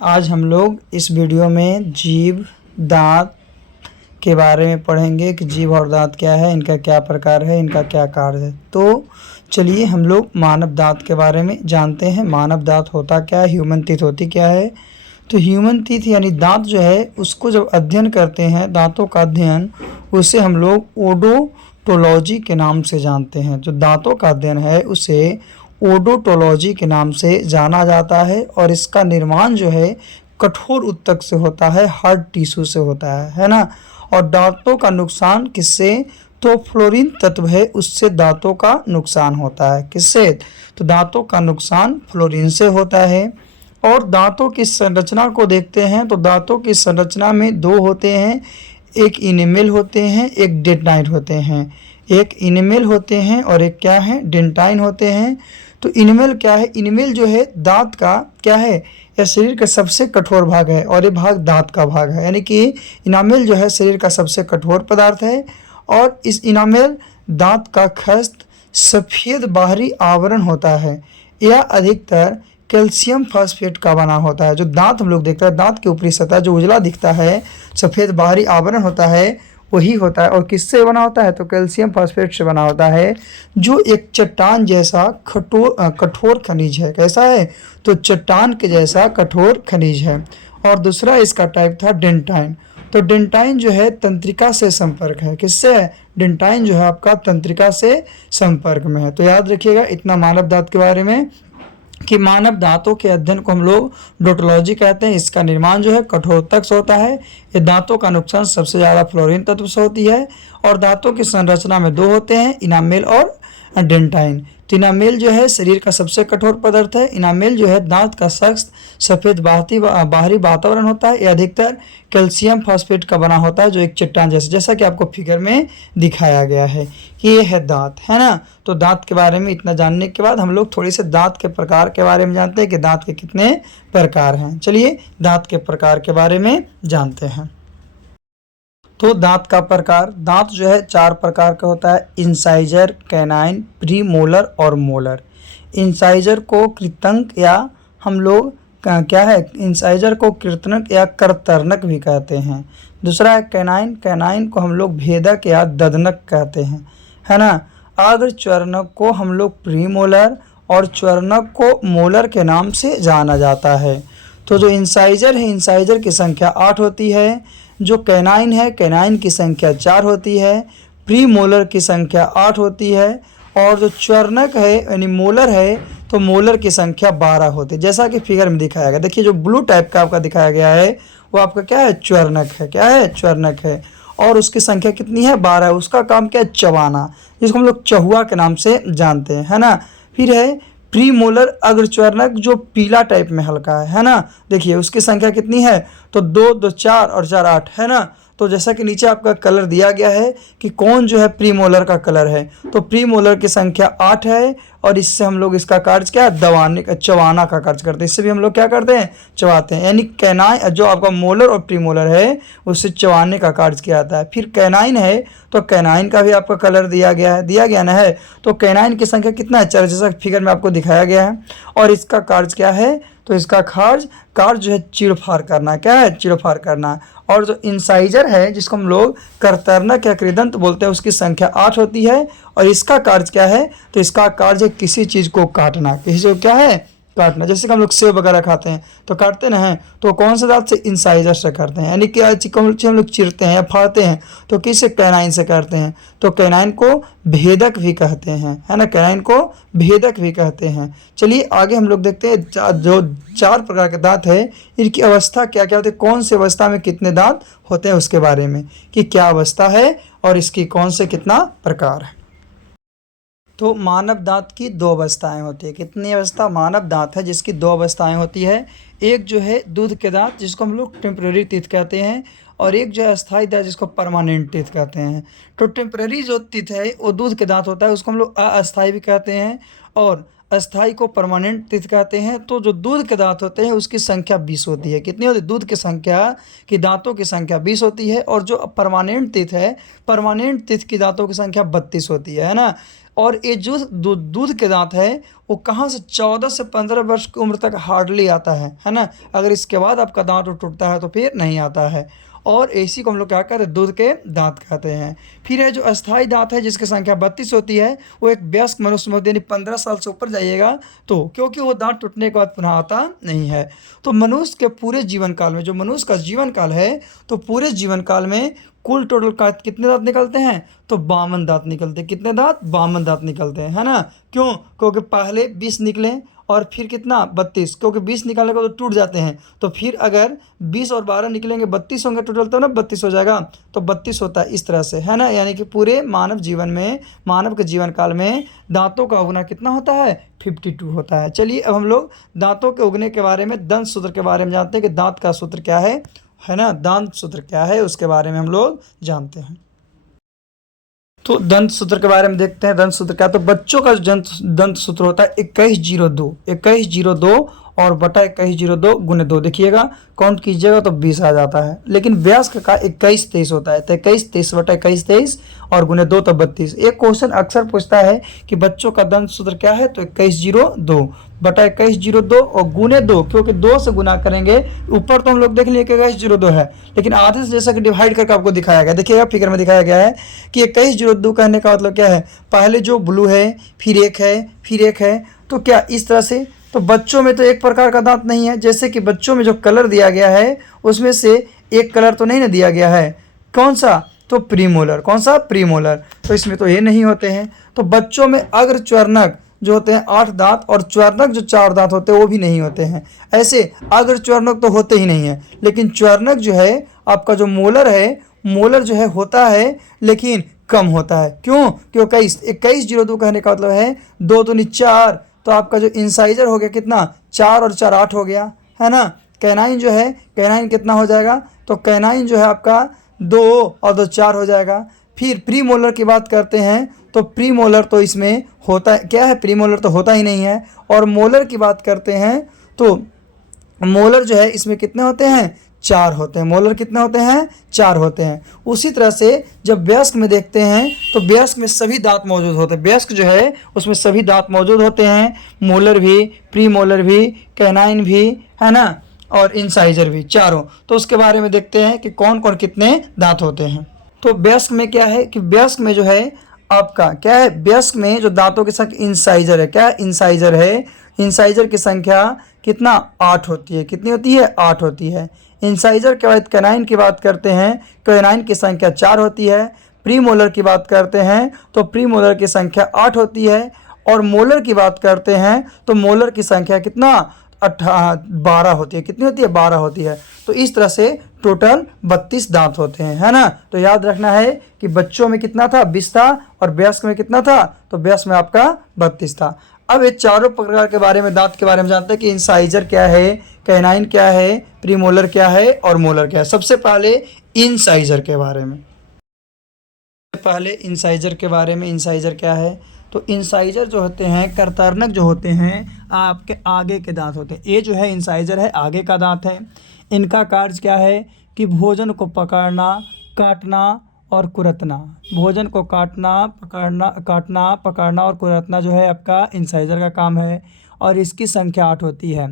आज हम लोग इस वीडियो में जीभ, दांत के बारे में पढ़ेंगे कि जीभ और दांत क्या है, इनका क्या प्रकार है, इनका क्या कार्य है। तो चलिए हम लोग मानव दांत के बारे में जानते हैं। मानव दांत होता क्या है, ह्यूमन टीथ होती क्या है। तो ह्यूमन टीथ यानी दांत जो है उसको जब अध्ययन करते हैं, दांतों का अध्ययन, उसे हम लोग ओडोंटोलॉजी के नाम से जानते हैं। जो दांतों का अध्ययन है उसे ओडोंटोलॉजी के नाम से जाना जाता है और इसका निर्माण जो है कठोर ऊतक से होता है, हार्ड टिश्यू से होता है ना। और दांतों का नुकसान किससे, तो फ्लोरीन तत्व है उससे दांतों का नुकसान होता है। किससे, तो दांतों का नुकसान फ्लोरीन से होता है। और दांतों की संरचना को देखते हैं तो दांतों की संरचना में दो होते हैं, एक इनेमेल होते हैं, एक डेंटाइन होते हैं। एक इनेमेल होते हैं और एक क्या है, डेंटाइन होते हैं। तो इनेमेल क्या है, इनेमेल जो है दांत का क्या है, यह शरीर का सबसे कठोर भाग है और ये भाग दांत का भाग है। यानी कि इनामेल जो है शरीर का सबसे कठोर पदार्थ है और इस इनामेल दांत का खस्त सफ़ेद बाहरी आवरण होता है। यह अधिकतर कैल्शियम फॉस्फेट का बना होता है। जो दांत हम लोग देखते हैं, दांत की ऊपरी सतह जो उजला दिखता है, सफ़ेद बाहरी आवरण होता है, वही होता है। और किससे बना होता है, तो कैल्शियम फॉस्फेट से बना होता है, जो एक चट्टान जैसा कठोर खनिज है। कैसा है, तो चट्टान के जैसा कठोर खनिज है। और दूसरा इसका टाइप था डेंटाइन। तो डेंटाइन जो है तंत्रिका से संपर्क है। किससे है, डेंटाइन जो है आपका तंत्रिका से संपर्क में है। तो याद रखिएगा इतना मानव दांत के बारे में कि मानव दांतों के अध्ययन को हम लोग डोटोलॉजी कहते हैं। इसका निर्माण जो है कठोर ऊतक से होता है। ये दांतों का नुकसान सबसे ज़्यादा फ्लोरीन तत्व से होती है। और दांतों की संरचना में दो होते हैं, इनामेल और डेंटाइन। तो इनामेल जो है शरीर का सबसे कठोर पदार्थ है। इनामेल जो है दांत का सख्त सफ़ेद बाहरी वातावरण होता है। यह अधिकतर कैल्शियम फॉस्फेट का बना होता है, जो एक चट्टान जैसा कि आपको फिगर में दिखाया गया है कि ये है दांत, है ना। तो दांत के बारे में इतना जानने के बाद हम लोग थोड़ी से दांत के प्रकार के बारे में जानते हैं कि दांत के कितने प्रकार हैं। चलिए दांत के प्रकार के बारे में जानते हैं। तो दांत का प्रकार, दांत जो है चार प्रकार का होता है, इंसाइजर, कैनाइन, प्री मोलर और मोलर। इंसाइजर को कृतंक या हम लोग क्या है, इंसाइजर को कृतंक या करतरनक भी कहते हैं। दूसरा है कैनाइन, कैनाइन को हम लोग भेदक या ददनक कहते हैं, है ना। अग्र च्वर्णक को हम लोग प्री मोलर और च्वर्णक को मोलर के नाम से जाना जाता है। तो जो इंसाइजर है, इंसाइजर की संख्या 8 होती है। जो कैनाइन है, कैनाइन की संख्या 4 होती है। प्री मोलर की संख्या 8 होती है। और जो च्वर्णक है यानी मोलर है, तो मोलर की संख्या 12 होती है, जैसा कि फिगर में दिखाया गया। देखिए जो ब्लू टाइप का आपका दिखाया गया है वो आपका क्या है, च्वर्णक है। क्या है, च्वर्णक है। और उसकी संख्या कितनी है, 12 है। उसका काम क्या है, चबाना, जिसको हम लोग चहुआ के नाम से जानते हैं, है ना। फिर है प्री मोलर अग्रच्वर्णक, जो पीला टाइप में हल्का है ना। देखिए उसकी संख्या कितनी है, तो 2 2 4 और 4 8, है ना। तो जैसा कि नीचे आपका कलर दिया गया है कि कौन जो है प्री मोलर का कलर है, तो प्री मोलर की संख्या 8 है। और इससे हम लोग इसका कार्य क्या है, दबाने का, चबाना का कार्य करते हैं। इससे भी हम लोग क्या करते हैं, चबाते हैं। यानी कैनाइन जो आपका मोलर और प्री मोलर है उससे चबाने का कार्य किया जाता है। फिर कैनाइन है, तो कैनाइन का भी आपका कलर दिया गया ना है। तो कैनाइन की संख्या कितना है, 4, जैसा फिगर में आपको दिखाया गया है। और इसका कार्य क्या है, तो इसका कार्य जो है चीरफाड़ करना। क्या है, चीरफाड़ करना। और जो इंसाइजर है जिसको हम लोग करतरनक या कृदंत बोलते हैं, उसकी संख्या 8 होती है। और इसका कार्य क्या है, तो इसका कार्य है किसी चीज़ को काटना। किसी को क्या है, काटना। जैसे कि हम लोग सेब वगैरह खाते हैं तो काटते ना हैं, तो कौन से दांत से, इंसाइजर से करते हैं। यानी कि हम लोग चीरते हैं या फाड़ते हैं तो किससे, कैनाइन से करते हैं। तो कैनाइन को भेदक भी कहते हैं, है ना, कैनाइन को भेदक भी कहते हैं। चलिए आगे हम लोग देखते हैं जो 4 प्रकार के दांत है, इनकी अवस्था क्या क्या होती है, कौन सी अवस्था में कितने दांत होते हैं उसके बारे में, कि क्या अवस्था है और इसकी कौन से कितना प्रकार है। तो मानव दांत की 2 अवस्थाएं होती है। कितनी अवस्था, मानव दांत है जिसकी 2 अवस्थाएं होती है। एक जो है दूध के दांत जिसको हम लोग टेम्पररी टीथ कहते हैं, और एक जो है अस्थायी दांत जिसको परमानेंट टीथ कहते हैं। तो टेम्पररी जो टीथ है वो दूध के दांत होता है, उसको हम लोग अस्थायी भी कहते हैं, और अस्थायी को परमानेंट टीथ कहते हैं। तो जो दूध के दांत होते हैं उसकी संख्या 20 होती है। कितनी होती है, दूध की संख्या की दांतों की संख्या 20 होती है। और जो परमानेंट टीथ है, परमानेंट टीथ की दांतों की संख्या 32 होती है ना। और ये जो दूध के दांत है वो कहाँ से 14 से 15 वर्ष की उम्र तक हार्डली आता है ना। अगर इसके बाद आपका दांत टूटता है तो फिर नहीं आता है। और इसी को हम लोग क्या कहते हैं, दूध के दांत कहते हैं। फिर है जो अस्थाई दांत है जिसकी संख्या 32 होती है, वो एक वयस्क मनुष्य में यानी 15 साल से ऊपर जाइएगा तो, क्योंकि वो दांत टूटने के बाद पुनः आता नहीं है। तो मनुष्य के पूरे जीवन काल में, जो मनुष्य का जीवन काल है, तो पूरे जीवन काल में कुल टोटल का कितने दांत निकलते हैं, तो 52 दांत निकलते हैं। कितने दांत, 52 दांत निकलते हैं, है ना। क्यों, क्योंकि पहले 20 निकले और फिर कितना 32, क्योंकि 20 निकालने के बाद तो टूट जाते हैं। तो फिर अगर 20 और 12 निकलेंगे 32 होंगे टोटल, तो ना 32 हो जाएगा, तो 32 होता है इस तरह से, है ना। यानी कि पूरे मानव जीवन में, मानव के जीवन काल में दांतों का उगना कितना होता है, 52 होता है। चलिए अब हम लोग दांतों के उगने के बारे में, दंत सूत्र के बारे में जानते हैं कि दांत का सूत्र क्या है ना, दांत सूत्र क्या है उसके बारे में हम लोग जानते हैं। तो दंत सूत्र के बारे में देखते हैं। दंत सूत्र क्या, तो बच्चों का जो दंत सूत्र होता है 2102 और बटा 2102 गुने 2, देखिएगा काउंट कीजिएगा तो 20 आ जाता है। लेकिन वयस्क का 2123 होता है, तो 2123 बटा 2123 और गुने 2 तो 32। एक क्वेश्चन अक्सर पूछता है कि बच्चों का दंत सूत्र क्या है, तो 2102 बटा 2102 और गुने 2, क्योंकि 2 से गुना करेंगे। ऊपर तो हम लोग देख लिए कि 2102 है, लेकिन आधे से जैसा कि डिवाइड करके आपको दिखाया गया, देखिएगा फिगर में दिखाया गया है कि 2102 कहने का मतलब क्या है, पहले जो ब्लू है, फिर एक है, फिर एक है, तो क्या इस तरह से। तो बच्चों में तो एक प्रकार का दांत नहीं है, जैसे कि बच्चों में जो कलर दिया गया है उसमें से एक कलर तो नहीं ना दिया गया है, कौन सा, तो प्रीमोलर। कौन सा, प्रीमोलर। तो इसमें तो ये नहीं होते हैं। तो बच्चों में अग्र च्वर्णक जो होते हैं 8 दांत और च्वर्णक जो 4 दांत होते हैं वो भी नहीं होते हैं। ऐसे अग्र च्वर्णक तो होते ही नहीं है, लेकिन च्वर्णक जो है आपका जो मोलर है, मोलर जो है होता है लेकिन कम होता है। क्यों, क्योंकि 2102 कहने का मतलब है 2 दूनी 4, तो आपका जो इंसाइजर हो गया कितना, 4 और 4 8 हो गया, है ना। कैनाइन जो है, कैनाइन कितना हो जाएगा, तो कैनाइन जो है आपका 2 और 2 4 हो जाएगा। फिर प्री मोलर की बात करते हैं तो प्री मोलर तो इसमें होता है क्या है, प्री मोलर तो होता ही नहीं है। और मोलर की बात करते हैं तो मोलर जो है इसमें कितने होते हैं, 4 होते हैं। मोलर कितने होते हैं, 4 होते हैं। उसी तरह से जब वयस्क में देखते हैं तो वयस्क में सभी दांत मौजूद होते हैं। वयस्क जो है उसमें सभी दांत मौजूद होते हैं, मोलर भी, प्री मोलर भी, कैनाइन भी, है ना, और इंसाइजर भी, चारों। तो उसके बारे में देखते हैं कि कौन कौन कितने दांत होते हैं। तो वयस्क में क्या है कि वयस्क में जो है आपका क्या है, वयस्क में जो दांतों के साथ इंसाइजर है, क्या इंसाइजर है, इंसाइजर की संख्या कितना, 8 होती है। कितनी होती है, 8 होती है। इंसाइजर के बाद कैनाइन की बात करते हैं, कैनाइन की संख्या 4 होती है। प्री मोलर की बात करते हैं तो प्री मोलर की संख्या 8 होती है। और मोलर की बात करते हैं तो मोलर की संख्या कितना, 12 होती है। कितनी होती है, 12 होती है। तो इस तरह से टोटल 32 दांत होते हैं, है ना। तो याद रखना है कि बच्चों में कितना था, 20 था, और वयस्क में कितना था, तो वयस्क में आपका 32 था। अब ये चारों प्रकार के बारे में, दांत के बारे में जानते हैं कि इंसाइजर क्या है, कैनाइन क्या है, प्रीमोलर क्या है और मोलर क्या है। सबसे पहले इंसाइजर के बारे में, इंसाइजर के बारे में, इंसाइजर क्या है, तो इंसाइजर जो होते हैं, कर्तनक जो होते हैं आपके आगे के दांत होते हैं। ये जो है इंसाइजर है, आगे का दांत है। इनका कार्य क्या है कि भोजन को पकड़ना, काटना और कुरतना। भोजन को काटना पकड़ना और कुरतना जो है आपका इंसाइजर का काम है। और इसकी संख्या 8 होती है।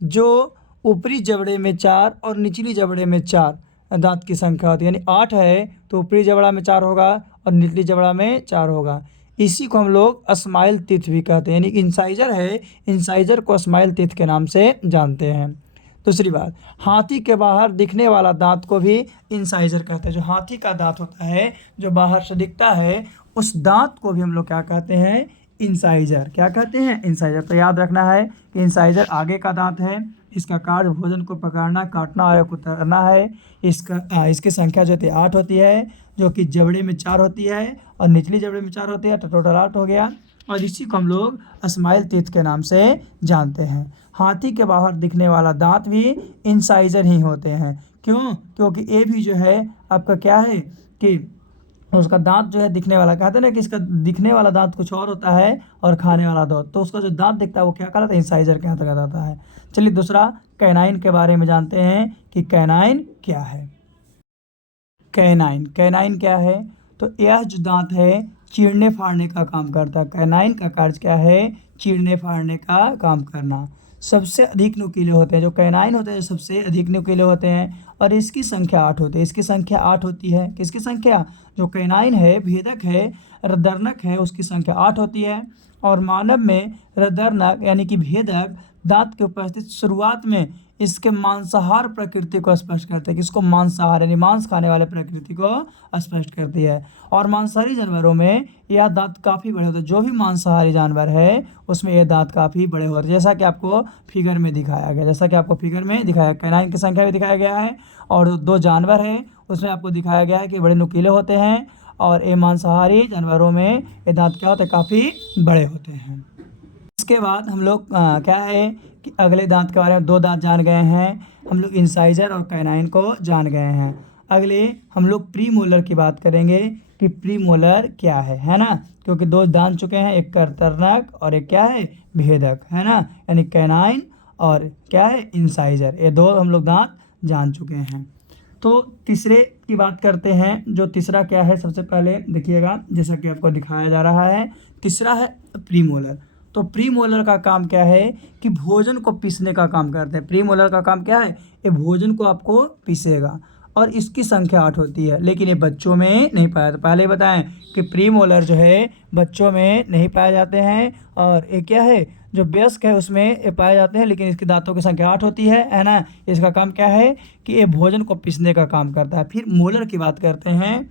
जो ऊपरी जबड़े में 4 और निचली जबड़े में 4 दांत की संख्या होती है, यानी 8 है तो ऊपरी जबड़ा में 4 होगा और निचली जबड़ा में 4 होगा। इसी को हम लोग स्माइल टीथ भी कहते हैं, यानी इंसाइजर है, इंसाइजर को स्माइल टीथ के नाम से जानते हैं। दूसरी बात, हाथी के बाहर दिखने वाला दांत को भी इंसाइजर कहते हैं। जो हाथी का दांत होता है जो बाहर से दिखता है, उस दांत को भी हम लोग क्या कहते हैं, इंसाइजर। क्या कहते हैं, इंसाइजर। तो याद रखना है कि इंसाइजर आगे का दांत है, इसका कार्य भोजन को पकड़ना, काटना और कुतरना है। इसकी संख्या जो है 8 होती है, जो कि जबड़े में 4 होती है और निचली जबड़े में 4 होती है, तो टोटल 8 हो गया। और इसी को हम लोग स्माइल टीथ के नाम से जानते हैं। हाथी के बाहर दिखने वाला दांत भी इंसाइजर ही होते हैं। क्यों, क्योंकि ये भी जो है आपका क्या है कि उसका दांत जो है दिखने वाला, कहते हैं ना कि इसका दिखने वाला दांत कुछ और होता है और खाने वाला दांत, तो उसका जो दांत दिखता है वो क्या कहलाता है, इंसाइजर के अंतर्गत आता है। चलिए दूसरा कैनाइन के बारे में जानते हैं कि कैनाइन क्या है। कैनाइन क्या है, तो यह जो दांत है चीरने फाड़ने का काम करता है। कैनाइन का कार्य क्या है? चीरने फाड़ने का काम करना। सबसे अधिक नुकीले होते हैं जो कैनाइन होते हैं, सबसे अधिक नुकीले होते हैं और इसकी संख्या 8 होती है। इसकी संख्या 8 होती है। किसकी संख्या? जो कैनाइन है, भेदक है, रदर्नक है, उसकी संख्या 8 होती है। और मानव में रदर्नक यानी कि भेदक दांत के उपस्थित शुरुआत में इसके मांसाहार प्रकृति को स्पष्ट करते हैं। किसको? मांसाहार यानी मांस खाने वाले प्रकृति को स्पष्ट करती है। और मांसाहारी जानवरों में यह दांत काफ़ी बड़े होते हैं। जो भी मांसाहारी जानवर है उसमें ये दांत काफ़ी बड़े होते हैं, जैसा कि आपको फिगर में दिखाया गया। कैनाइन की संख्या भी दिखाया गया है और 2 जानवर है उसमें आपको दिखाया गया है कि बड़े नुकीले होते हैं। और ये मांसाहारी जानवरों में ये दांत क्या होते हैं? काफ़ी बड़े होते हैं। इसके बाद हम लोग क्या है कि अगले दांत के बारे में 2 दांत जान गए हैं हम लोग, इंसाइजर और कैनाइन को जान गए हैं। अगले हम लोग प्रीमोलर की बात करेंगे कि प्रीमोलर क्या है ना, क्योंकि 2 जान चुके हैं, एक कर्तनक और एक क्या है? भेदक, है ना, यानी कैनाइन और क्या है? इंसाइजर। ये 2 हम लोग दांत जान चुके हैं। तो तीसरे की बात करते हैं। जो तीसरा क्या है, सबसे पहले देखिएगा जैसा कि आपको दिखाया जा रहा है, तीसरा है प्रीमोलर। तो प्रीमोलर का काम क्या है कि भोजन को पीसने का काम करते हैं। प्रीमोलर का काम क्या है? ये भोजन को आपको पीसेगा और इसकी संख्या 8 होती है, लेकिन ये बच्चों में नहीं पाया जाता। पहले बताएं कि प्रीमोलर जो है बच्चों में नहीं पाए जाते हैं और ये क्या है? जो वयस्क है उसमें ये पाए जाते हैं, लेकिन इसकी दांतों की संख्या 8 होती है ना। इसका काम क्या है कि ये भोजन को पीसने का काम करता है। फिर मोलर की बात करते हैं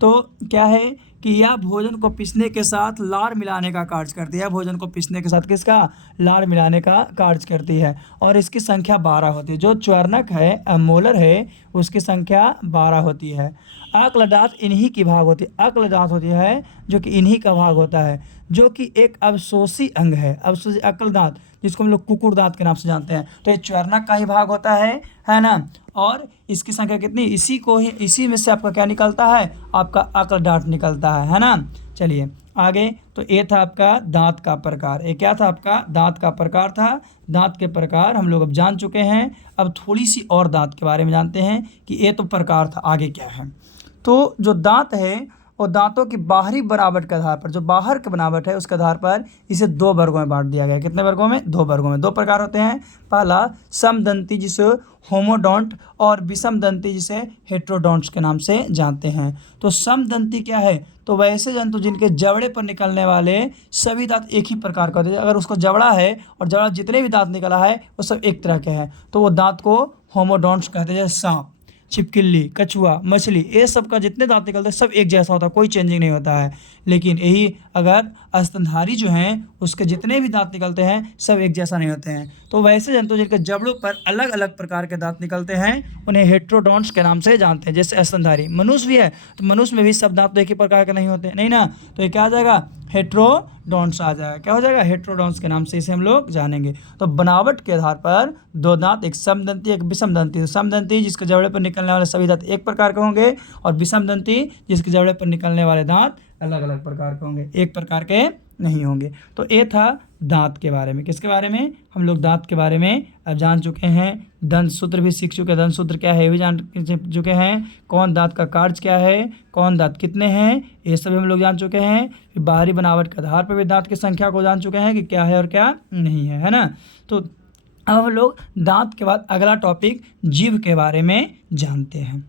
तो क्या है कि यह भोजन को पीसने के साथ लार मिलाने का कार्य करती है। भोजन को पीसने के साथ किसका? लार मिलाने का कार्य करती है और इसकी संख्या 12 होती है। जो च्वर्णक है, मोलर है, उसकी संख्या 12 होती है। अक्ल दांत इन्हीं की भाग होती है। अक्ल दांत होती है जो कि इन्हीं का भाग होता है, जो कि एक अवशोषी अंग है। अवशोषी अक्ल दांत, जिसको हम लोग कुकुर दांत के नाम से जानते हैं। तो ये च्वर्णक का ही भाग होता है ना। और इसकी संख्या कितनी? इसी में से आपका क्या निकलता है? आपका अक्ल दांत निकलता है ना। चलिए आगे। तो ये था आपका दांत का प्रकार। ये क्या था? आपका दांत का प्रकार था। दांत के प्रकार हम लोग अब जान चुके हैं। अब थोड़ी सी और दांत के बारे में जानते हैं कि ये तो प्रकार था, आगे क्या है। तो जो दांत है वो दांतों की बाहरी बनावट के आधार पर, जो बाहर की बनावट है उसके आधार पर इसे 2 वर्गों में बांट दिया गया है। कितने वर्गों में? 2 वर्गों में। 2 प्रकार होते हैं। पहला समदंती, जिसे होमोडोंट, और विषमदंती, जिसे हेट्रोडोंट्स के नाम से जानते हैं। तो समदंती क्या है? तो वैसे जंतु जिनके जबड़े पर निकलने वाले सभी दांत एक ही प्रकार का होते हैं। अगर उसको जबड़ा है और जबड़ा जितने भी दांत निकला है वो सब एक तरह के हैं, तो वो दांत को होमोडोंट्स कहते हैं। जैसे सांप, छिपकली, कछुआ, मछली, ये सब का जितने दांत निकलते हैं सब एक जैसा होता है, कोई चेंजिंग नहीं होता है। लेकिन यही अगर स्तनधारी जो हैं उसके जितने भी दांत निकलते हैं सब एक जैसा नहीं होते हैं। तो वैसे जंतु जिनके जबड़ों पर अलग अलग प्रकार के दांत निकलते हैं उन्हें हेट्रोडोंट्स के नाम से जानते हैं। जैसे स्तनधारी, मनुष्य भी है तो मनुष्य में भी सब दांत तो एक ही प्रकार के नहीं होते, नहीं ना। तो ये क्या आ जाएगा? हेट्रोडोंट्स आ जाएगा। क्या हो जाएगा? हेट्रोडोंट्स के नाम से इसे हम लोग जानेंगे। तो बनावट के आधार पर 2 दांत, एक समदंती एक विषमदंती। समदंती जिसके जबड़े पर निकलने वाले सभी दांत एक प्रकार के होंगे और विषमदंती जिसके जबड़े पर निकलने वाले दांत अलग अलग प्रकार के होंगे, एक प्रकार के नहीं होंगे। तो ये था दांत के बारे में। किसके बारे में? हम लोग दांत के बारे में अब जान चुके हैं। दंत सूत्र भी सीख चुके हैं। दंत सूत्र क्या है ये भी जान चुके हैं। कौन दांत का कार्य क्या है, कौन दांत कितने हैं, ये सब हम लोग जान चुके हैं। फिर बाहरी बनावट के आधार पर भी दांत की संख्या को जान चुके हैं कि क्या है और क्या नहीं है ना। तो अब हम लोग दांत के बाद अगला टॉपिक जीभ के बारे में जानते हैं।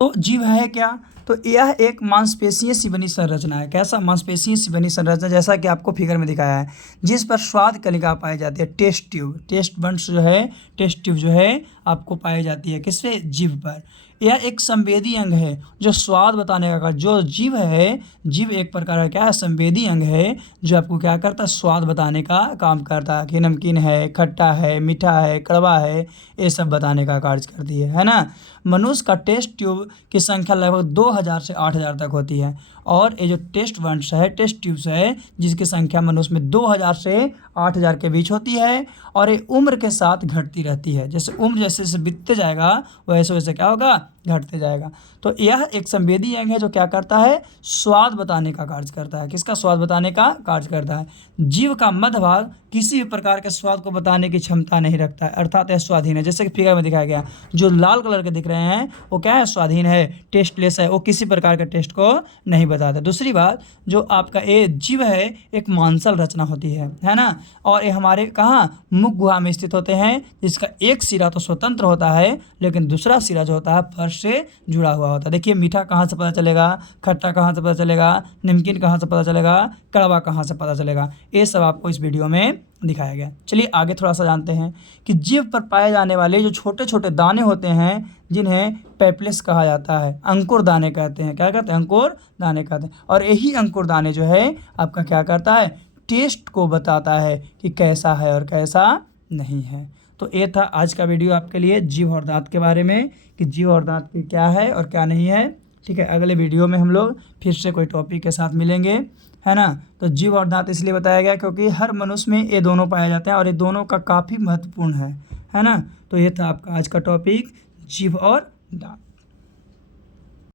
तो जीभ है क्या? तो यह एक मांसपेशीय सी बनी संरचना है। कैसा? मांसपेशीय सी बनी संरचना, जैसा कि आपको फिगर में दिखाया है, जिस पर स्वाद कलिका पाई जाती है। टेस्ट ट्यूब, टेस्ट बंड्स जो है, टेस्ट ट्यूब जो है आपको पाई जाती है। किससे? जीभ पर। यह एक संवेदी अंग है जो स्वाद बताने का कार्य, जो जीभ है, जीभ एक प्रकार का क्या है? संवेदी अंग है जो आपको क्या करता है? स्वाद बताने का काम करता है कि नमकीन है, खट्टा है, मीठा है, कड़वा है, ये सब बताने का कार्य करती है ना। मनुष्य का टेस्ट ट्यूब की संख्या लगभग 2000 से 8000 तक होती है और ये जो टेस्ट बंड्स है, टेस्ट ट्यूब्स है, जिसकी संख्या मनुष्य में 2000 से 8000 के बीच होती है और ये उम्र के साथ घटती रहती है। जैसे उम्र जैसे जैसे बीतते जाएगा वैसे वैसे क्या होगा? घटते जाएगा। तो यह एक संवेदी अंग है जो क्या करता है, स्वाद बताने का कार्य करता है। किसका? स्वाद बताने का कार्य करता है। जीव का मध्य भाग किसी भी प्रकार के स्वाद को बताने की क्षमता नहीं रखता है, अर्थात यह स्वाधीन है। जैसे कि फिगर में दिखाया गया, जो लाल कलर के दिख रहे हैं वो क्या है, स्वाधीन है, टेस्टलेस है, वो किसी प्रकार के टेस्ट को नहीं बताता। दूसरी बात, जो आपका ये जीव है एक मांसल रचना होती है ना, और ये हमारे कहाँ, मुख गुहा में स्थित होते हैं, जिसका एक सिरा तो स्वतंत्र होता है लेकिन दूसरा सिरा जो होता है फर्श से जुड़ा हुआ होता है। देखिए मीठा कहाँ से पता चलेगा, खट्टा कहाँ से पता चलेगा, नमकीन कहाँ से पता चलेगा, कड़वा कहाँ से पता चलेगा, ये सब आपको इस वीडियो में दिखाया गया। चलिए आगे थोड़ा सा जानते हैं कि जीव पर पाए जाने वाले जो छोटे छोटे दाने होते हैं जिन्हें पैपलेस कहा जाता है, अंकुर दाने कहते हैं। क्या कहते हैं? अंकुर दाने कहते हैं। और यही अंकुर दाने जो है आपका क्या करता है, टेस्ट को बताता है कि कैसा है और कैसा नहीं है। तो ये था आज का वीडियो आपके लिए जीभ और दांत के बारे में, कि जीभ और दांत की क्या है और क्या नहीं है। ठीक है, अगले वीडियो में हम लोग फिर से कोई टॉपिक के साथ मिलेंगे, है ना। तो जीभ और दांत इसलिए बताया गया क्योंकि हर मनुष्य में ये दोनों पाए जाते हैं और ये दोनों का काफ़ी महत्वपूर्ण है ना। तो ये था आपका आज का टॉपिक, जीभ और दांत।